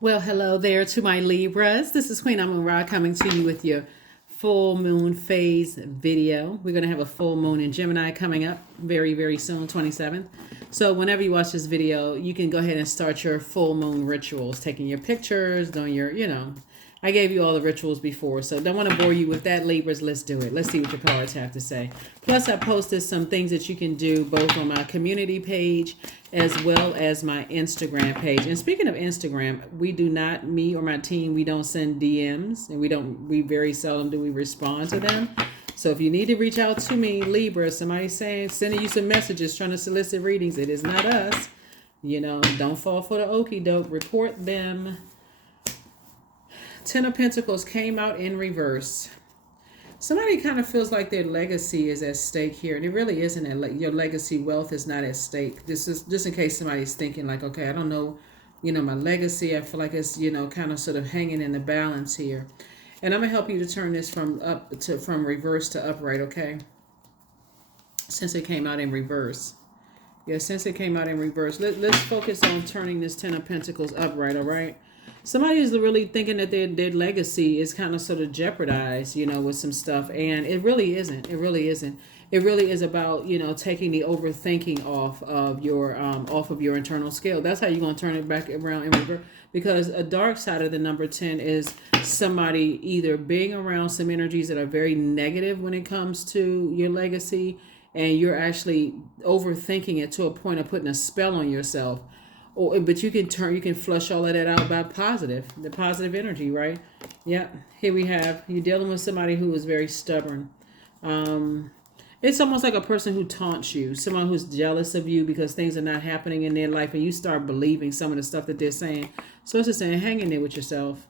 Well, hello there to my Libras. This is Queen Amun Ra coming to you with your full moon phase video. We're going to have a full moon in Gemini coming up very, very soon, 27th. So whenever you watch this video, you can go ahead and start your full moon rituals, taking your pictures, doing your. I gave you all the rituals before, so don't want to bore you with that, Libras. Let's do it. Let's see what your cards have to say. Plus, I posted some things that you can do both on my community page as well as my Instagram page. And speaking of Instagram, we do not, me or my team, we don't send DMs, and we very seldom do we respond to them. So if you need to reach out to me, Libra, somebody sending you some messages trying to solicit readings, it is not us. Don't fall for the okie doke. Report them. Ten of Pentacles came out in reverse. Somebody kind of feels like their legacy is at stake here, and it really isn't. Your legacy wealth is not at stake. This is just in case somebody's thinking like, okay, I don't know, my legacy. I feel like it's, kind of sort of hanging in the balance here. And I'm gonna help you to turn this from reverse to upright, okay? Since it came out in reverse. Yeah, since it came out in reverse, let's focus on turning this Ten of Pentacles upright, all right? Somebody is really thinking that their legacy is kind of sort of jeopardized, with some stuff. And it really isn't. It really isn't. It really is about, taking the overthinking off of your internal scale. That's how you're going to turn it back around in reverse. Because a dark side of the number 10 is somebody either being around some energies that are very negative when it comes to your legacy, and you're actually overthinking it to a point of putting a spell on yourself. But you can flush all of that out by the positive energy, right? Yeah. Here we have, you're dealing with somebody who is very stubborn. It's almost like a person who taunts you, someone who's jealous of you because things are not happening in their life, and you start believing some of the stuff that they're saying. So it's just saying, hang in there with yourself.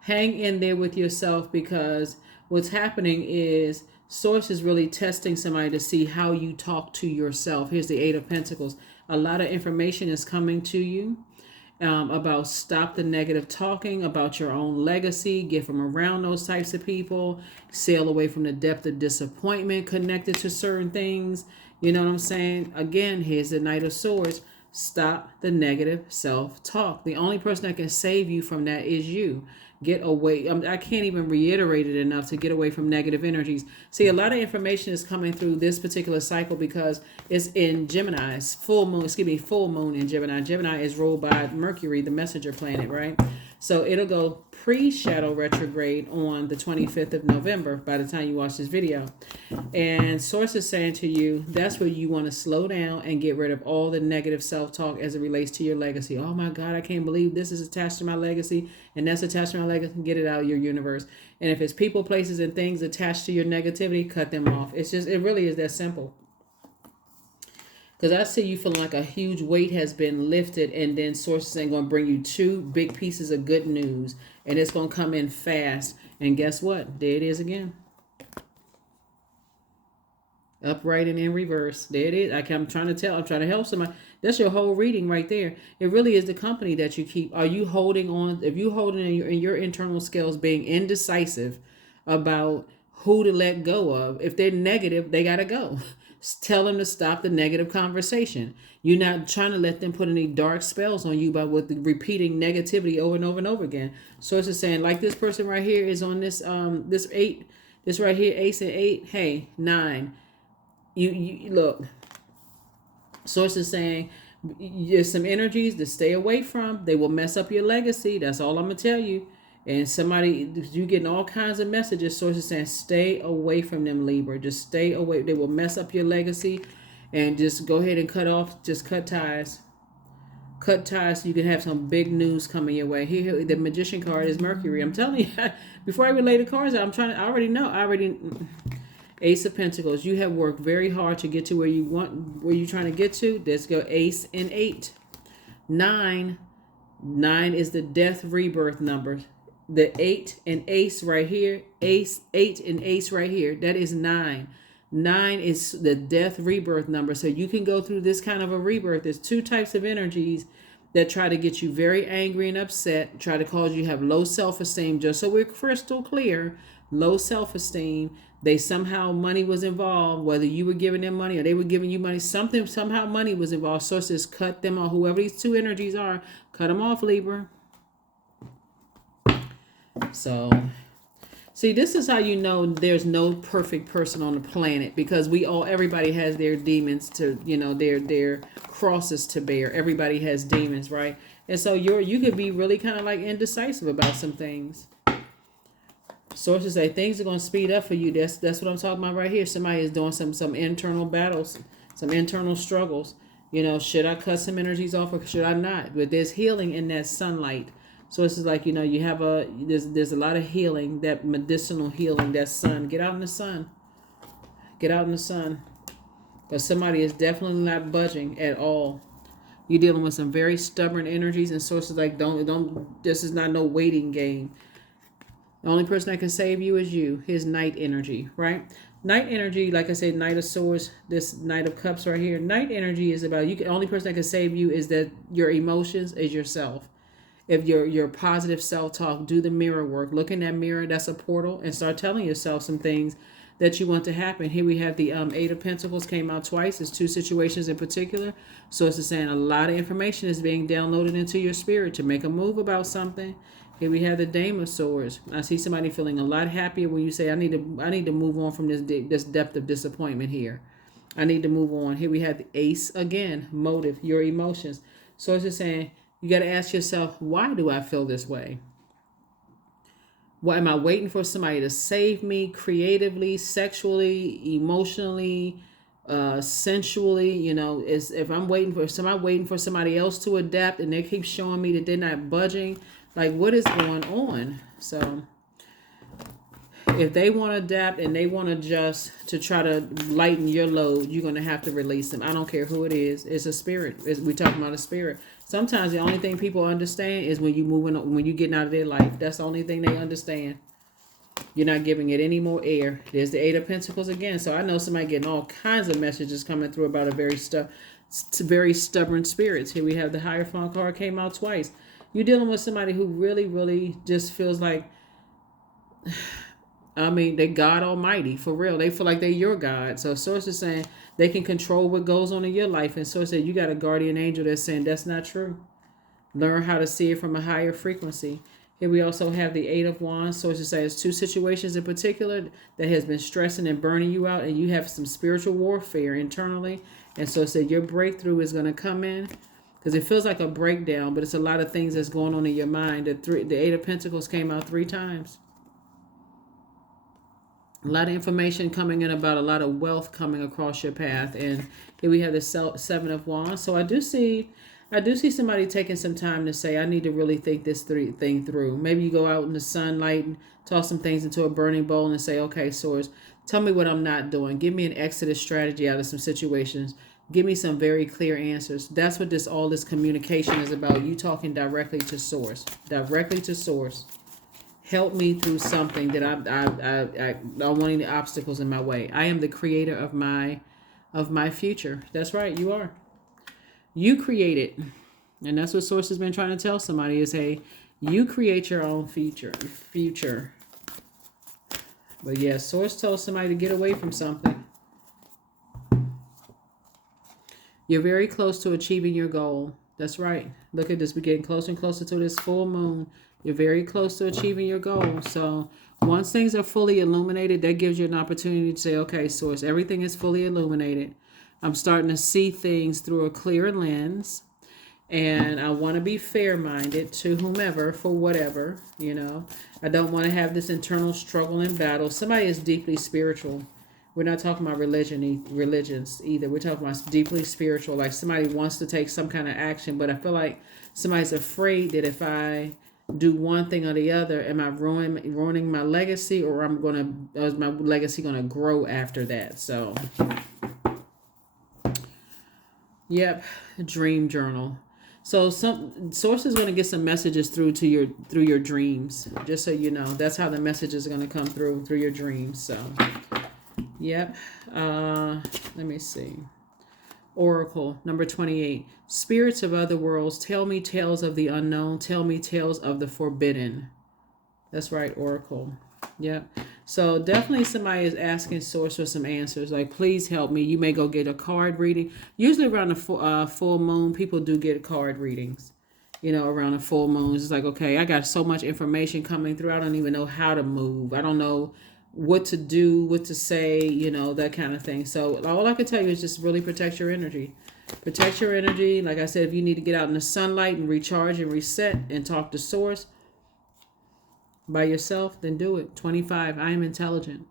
Hang in there with yourself, because what's happening is Source is really testing somebody to see how you talk to yourself. Here's the Eight of Pentacles. A lot of information is coming to you about stop the negative talking, about your own legacy, get from around those types of people, sail away from the depth of disappointment connected to certain things. You know what I'm saying? Again, here's the Knight of Swords. Stop the negative self-talk. The only person that can save you from that is you. Get away. I can't even reiterate it enough to get away from negative energies. See, a lot of information is coming through this particular cycle because it's in Gemini's full moon in Gemini. Gemini is ruled by Mercury, the messenger planet, right? So it'll go pre-shadow retrograde on the 25th of November by the time you watch this video. And Source is saying to you, that's where you want to slow down and get rid of all the negative self-talk as it relates to your legacy. Oh my God, I can't believe this is attached to my legacy and that's attached to my legacy. Get it out of your universe. And if it's people, places, and things attached to your negativity, cut them off. It really is that simple. Because I see you feeling like a huge weight has been lifted, and then Sources ain't going to bring you two big pieces of good news, and it's going to come in fast. And guess what? There it is again. Upright and in reverse. There it is. I'm trying to help somebody. That's your whole reading right there. It really is the company that you keep. Are you holding on? If you holding in your internal scales being indecisive about who to let go of, if they're negative, they got to go. Tell them to stop the negative conversation. You're not trying to let them put any dark spells on you by repeating negativity over and over and over again. So it's just saying, like this person right here is on this this right here, Ace and 8. Hey, 9. You look. Source is saying there's some energies to stay away from. They will mess up your legacy. That's all I'm gonna tell you. And you getting all kinds of messages. Sources saying, stay away from them, Libra. Just stay away. They will mess up your legacy. And just go ahead and cut ties. Cut ties so you can have some big news coming your way. Here, the Magician card is Mercury. I'm telling you, before I relay the cards, I already know. Ace of Pentacles. You have worked very hard to get to where you're trying to get to. Let's go Ace and 8. 9. 9 is the death rebirth number. The 8 and Ace right here, 8 and Ace right here, that is 9. 9 is the death rebirth number. So you can go through this kind of a rebirth. There's two types of energies that try to get you very angry and upset, try to cause you have low self-esteem. Just so we're crystal clear, low self-esteem. They somehow money was involved, whether you were giving them money or they were giving you money. Something somehow money was involved. Sources, cut them off. Whoever these two energies are, cut them off, Libra. So, see, this is how you know there's no perfect person on the planet, because everybody has their demons to, their crosses to bear. Everybody has demons, right? And so you could be really kind of like indecisive about some things. Sources say things are going to speed up for you. That's what I'm talking about right here. Somebody is doing some internal battles, some internal struggles. Should I cut some energies off or should I not? But there's healing in that sunlight. So it's like, you have there's a lot of healing, that medicinal healing, that sun. Get out in the sun. Get out in the sun. Because somebody is definitely not budging at all. You're dealing with some very stubborn energies, and sources like, don't, this is not no waiting game. The only person that can save you is you, his night energy, right? Night energy, like I said, Knight of Swords, this Knight of Cups right here. Night energy is about, the only person that can save you is that your emotions is yourself. If your positive self-talk, do the mirror work. Look in that mirror, that's a portal, and start telling yourself some things that you want to happen. Here we have the Eight of Pentacles came out twice. It's two situations in particular. So it's saying a lot of information is being downloaded into your spirit to make a move about something. Here we have the Dame of Swords. I see somebody feeling a lot happier when you say, I need to move on from this depth of disappointment here. I need to move on. Here we have the Ace again, motive, your emotions. So it's just saying, you got to ask yourself, why do I feel this way? Why am I waiting for somebody to save me creatively, sexually, emotionally, sensually? If I'm waiting for somebody else to adapt and they keep showing me that they're not budging, like, what is going on? So if they want to adapt and they want to adjust to try to lighten your load, you're going to have to release them. I don't care who it is. It's a spirit. We're talking about a spirit. Sometimes the only thing people understand is when you're getting out of their life. That's the only thing they understand. You're not giving it any more air. There's the Eight of Pentacles again. So I know somebody getting all kinds of messages coming through about a very stubborn spirits. Here we have the Hierophant card, came out twice. You're dealing with somebody who really, really just feels like, they God Almighty, for real. They feel like they're your God. So Source is saying they can control what goes on in your life. And Source said you got a guardian angel that's saying that's not true. Learn how to see it from a higher frequency. Here we also have the Eight of Wands. Source is saying it's two situations in particular that has been stressing and burning you out. And you have some spiritual warfare internally. And so it said your breakthrough is going to come in. Because it feels like a breakdown, but it's a lot of things that's going on in your mind. The Eight of Pentacles came out 3 times. A lot of information coming in about a lot of wealth coming across your path. And here we have the Seven of Wands. So I do see somebody taking some time to say, I need to really think this thing through. Maybe you go out in the sunlight and toss some things into a burning bowl and say, okay, Source, tell me what I'm not doing. Give me an exodus strategy out of some situations. Give me some very clear answers. That's what all this communication is about. You talking directly to Source. Directly to Source. Help me through something that I don't want any obstacles in my way. I am the creator of my future. That's right, you are. You create it. And that's what Source has been trying to tell somebody is, hey, you create your own future. But yeah, Source tells somebody to get away from something. You're very close to achieving your goal. That's right. Look at this. We're getting closer and closer to this full moon. You're very close to achieving your goal. So once things are fully illuminated, that gives you an opportunity to say, okay, Source, everything is fully illuminated. I'm starting to see things through a clear lens. And I want to be fair-minded to whomever for whatever, I don't want to have this internal struggle and battle. Somebody is deeply spiritual. We're not talking about religions either. We're talking about deeply spiritual. Like somebody wants to take some kind of action, but I feel like somebody's afraid that if I do one thing or the other, am I ruining my legacy, or is my legacy gonna grow after that? So, yep, dream journal. So some Source is gonna get some messages through your dreams. Just so you know, that's how the messages are gonna come through your dreams. So. Yep. Let me see. Oracle, number 28. Spirits of other worlds, tell me tales of the unknown. Tell me tales of the forbidden. That's right, Oracle. Yep. So definitely somebody is asking source for some answers. Like, please help me. You may go get a card reading. Usually around the full moon, people do get card readings. Around the full moons, it's like, okay, I got so much information coming through. I don't even know how to move. I don't know what to do, what to say, that kind of thing. So all I can tell you is just really protect your energy. Protect your energy. Like I said, if you need to get out in the sunlight and recharge and reset and talk to source by yourself, then do it. 25, I am intelligent.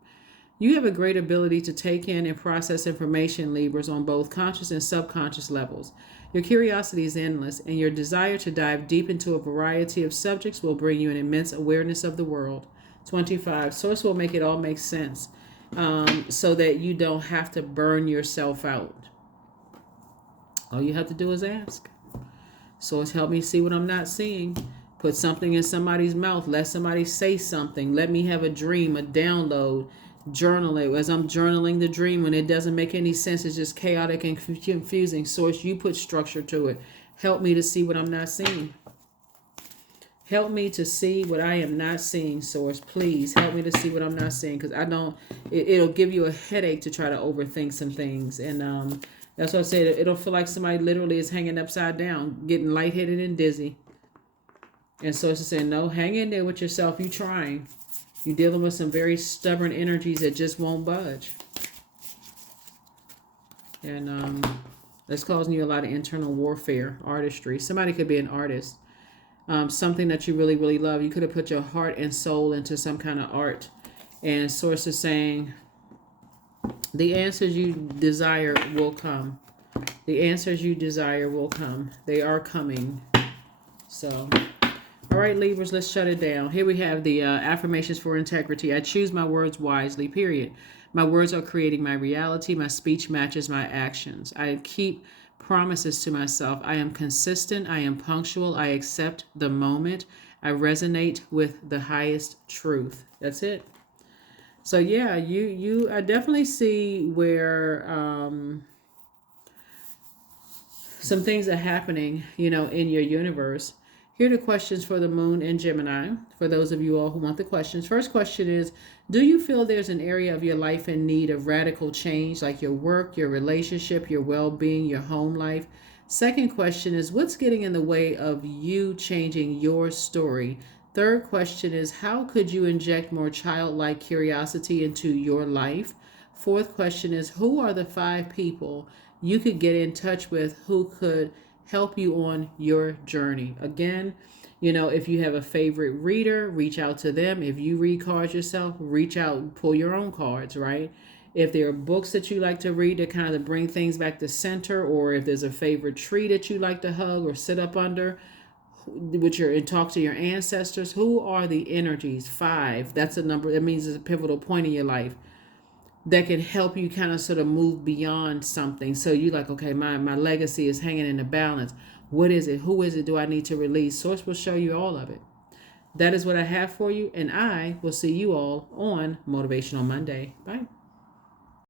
You have a great ability to take in and process information, Libras, on both conscious and subconscious levels. Your curiosity is endless, and your desire to dive deep into a variety of subjects will bring you an immense awareness of the world. 25, source will make it all make sense, so that you don't have to burn yourself out. All you have to do is ask. Source, help me see what I'm not seeing. Put something in somebody's mouth. Let somebody say something. Let me have a dream, a download. Journal it. As I'm journaling the dream, when it doesn't make any sense, it's just chaotic and confusing. Source, you put structure to it. Help me to see what I'm not seeing. Help me to see what I am not seeing, source. Please help me to see what I'm not seeing, because it'll give you a headache to try to overthink some things. And that's what I said. It'll feel like somebody literally is hanging upside down, getting lightheaded and dizzy. And source is saying, no, hang in there with yourself. You trying. You're dealing with some very stubborn energies that just won't budge. And that's causing you a lot of internal warfare, artistry. Somebody could be an artist. Something that you really, really love. You could have put your heart and soul into some kind of art. And source is saying, the answers you desire will come. The answers you desire will come. They are coming. So... all right, Libras, let's shut it down. Here we have the affirmations for integrity. I choose my words wisely, period. My words are creating my reality. My speech matches my actions. I keep promises to myself. I am consistent. I am punctual. I accept the moment. I resonate with the highest truth. That's it. So, yeah, I definitely see where some things are happening, in your universe. Here are the questions for the moon and Gemini, for those of you all who want the questions. First question is, do you feel there's an area of your life in need of radical change, like your work, your relationship, your well-being, your home life? Second question is, what's getting in the way of you changing your story? Third question is, how could you inject more childlike curiosity into your life? Fourth question is, who are the 5 people you could get in touch with who could help you on your journey? Again, if you have a favorite reader, reach out to them. If you read cards yourself, reach out, pull your own cards, right? If there are books that you like to read to kind of bring things back to center, or if there's a favorite tree that you like to hug or sit up under, and talk to your ancestors. Who are the energies? 5. That's a number. That means it's a pivotal point in your life that can help you kind of sort of move beyond something. So you like, okay, my legacy is hanging in the balance. What is it? Who is it do I need to release? Source will show you all of it. That is what I have for you, and I will see you all on Motivational Monday. Bye.